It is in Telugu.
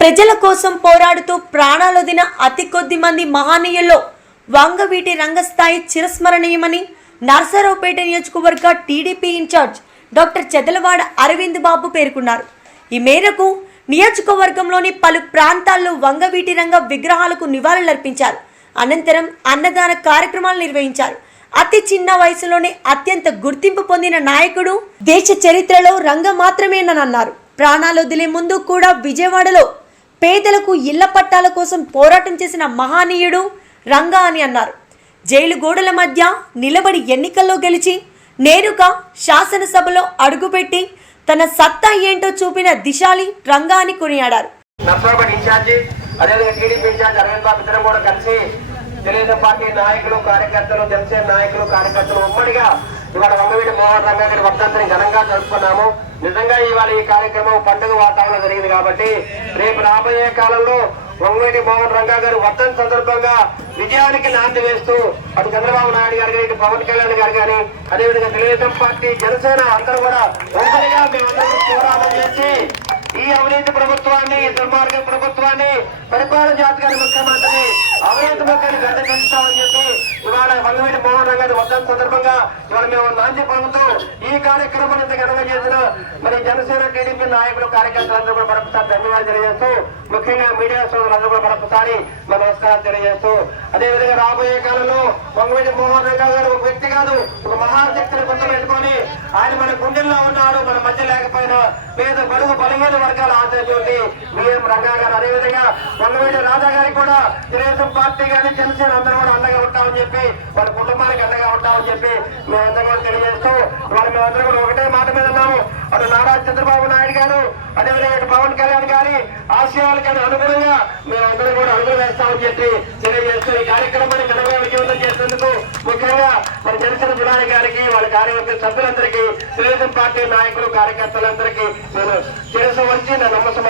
ప్రజల కోసం పోరాడుతూ ప్రాణాలొదిన అతి కొద్ది మంది మహానీయుల్లో వంగవీటి రంగస్థాయి చిరస్మరణీయమని నర్సరావుపేట నియోజకవర్గ TDP incharge doctor Chedalavada Aravind Babu పేర్కొన్నారు. ఈ మేరకు నియోజకవర్గంలోని పలు ప్రాంతాల్లో వంగవీటి రంగ విగ్రహాలకు నివాళులర్పించారు. అనంతరం అన్నదాన కార్యక్రమాలు నిర్వహించారు. అతి చిన్న వయసులోనే అత్యంత గుర్తింపు పొందిన నాయకుడు దేశ చరిత్రలో రంగ మాత్రమేనన్నారు ప్రాణాలు వదిలే ముందు కూడా విజయవాడలో పేదలకు ఇళ్ళ పట్టాల కోసం పోరాటం చేసిన మహానీయుడు రంగా అని అన్నారు. జైలు గోడల మధ్య నిలబడి ఎన్నికల్లో గెలిచి నేరుగా శాసనసభలో అడుగుపెట్టి తన సత్తా ఏంటో చూపిన దిశాలి రంగా అని కొనియాడారు. తెలుగుదేశం పార్టీ నాయకులు కార్యకర్తలు జనసేన నాయకులు కార్యకర్తలు ఉమ్మడిగా ఇవాళ వంగవీటి మోహన్ రంగా గారి వర్ధంతిని ఘనంగా జరుపుకున్నాము. నిజంగా ఇవాళ ఈ కార్యక్రమం పండుగ వాతావరణం జరిగింది కాబట్టి రేపు రాబోయే కాలంలో వంగవీటి మోహన్ రంగా గారు వర్తన సందర్భంగా విజయానికి నాంది వేస్తూ అటు చంద్రబాబు నాయుడు గారు కానీ ఇటు పవన్ కళ్యాణ్ గారు కానీ అదేవిధంగా తెలుగుదేశం పార్టీ జనసేన అందరూ కూడా ఒంటరిగా మేమందరూ పోరాటం చేసి ఈ అవినీతి ప్రభుత్వాన్ని దుర్మార్గ ప్రభుత్వాన్ని పరిపాలన జాతకాన్ని ముఖ్యమంత్రిని అవినీతి ముఖ్యాన్ని గడ్డ పెంచుతామని చెప్పి ఇవాళ వంగవీటి మోహన్ రంగారి వద్ద సందర్భంగా ఇవాళ మేము నాంది పొందుతూ ఈ కార్యక్రమాన్ని ఇంత ఘనంగా చేసిన మరి జనసేన టీడీపీ నాయకులు కార్యకర్తలందరూ కూడా మరొకసారి ధన్యవాదాలు తెలియజేస్తూ ముఖ్యంగా మీడియా సోదరులందరూ కూడా మరొకసారి మన నమస్కారాలు తెలియజేస్తూ అదేవిధంగా రాబోయే కాలంలో వంగవీటి మోహన్ రంగా గారు ఒక వ్యక్తి కాదు ఒక మహాశక్తిని గుర్తుపెట్టుకొని ఆయన మన గుండెల్లో ఉన్నాడు మన మధ్య లేకపోయినా పేద బడుగు బలహీన వర్గాల ఆచరించి బిఎం రంగా గారు. అదేవిధంగా వంగవీటి రాజా గారికి కూడా తెలుగుదేశం పార్టీ కానీ జనసేన అందరూ కూడా అండగా ఉంటామని చెప్పి వాళ్ళ కుటుంబానికి అండగా ఉంటామని చెప్పి మేమందరం కూడా తెలియజేస్తూ వాళ్ళు మేమందరం కూడా ఒకటే మాట మీద ఉన్నాము. అటు నారా చంద్రబాబు నాయుడు గారు అదేవిధంగా పవన్ కళ్యాణ్ గారి ఆశయాలకు అనుగుణంగా మేమందరం కూడా అడుగులు వేస్తామని చెప్పి తెలియజేస్తూ ఈ కార్యక్రమాన్ని ఘనంగా విజయవంతం చేసేందుకు ముఖ్యంగా మన జనసేన జులాని గారికి వాళ్ళ కార్యవర్గ సభ్యులందరికీ తెలుగుదేశం పార్టీ నాయకులు కార్యకర్తలందరికీ నేను శిరస్సు వచ్చి నా నమ్మకం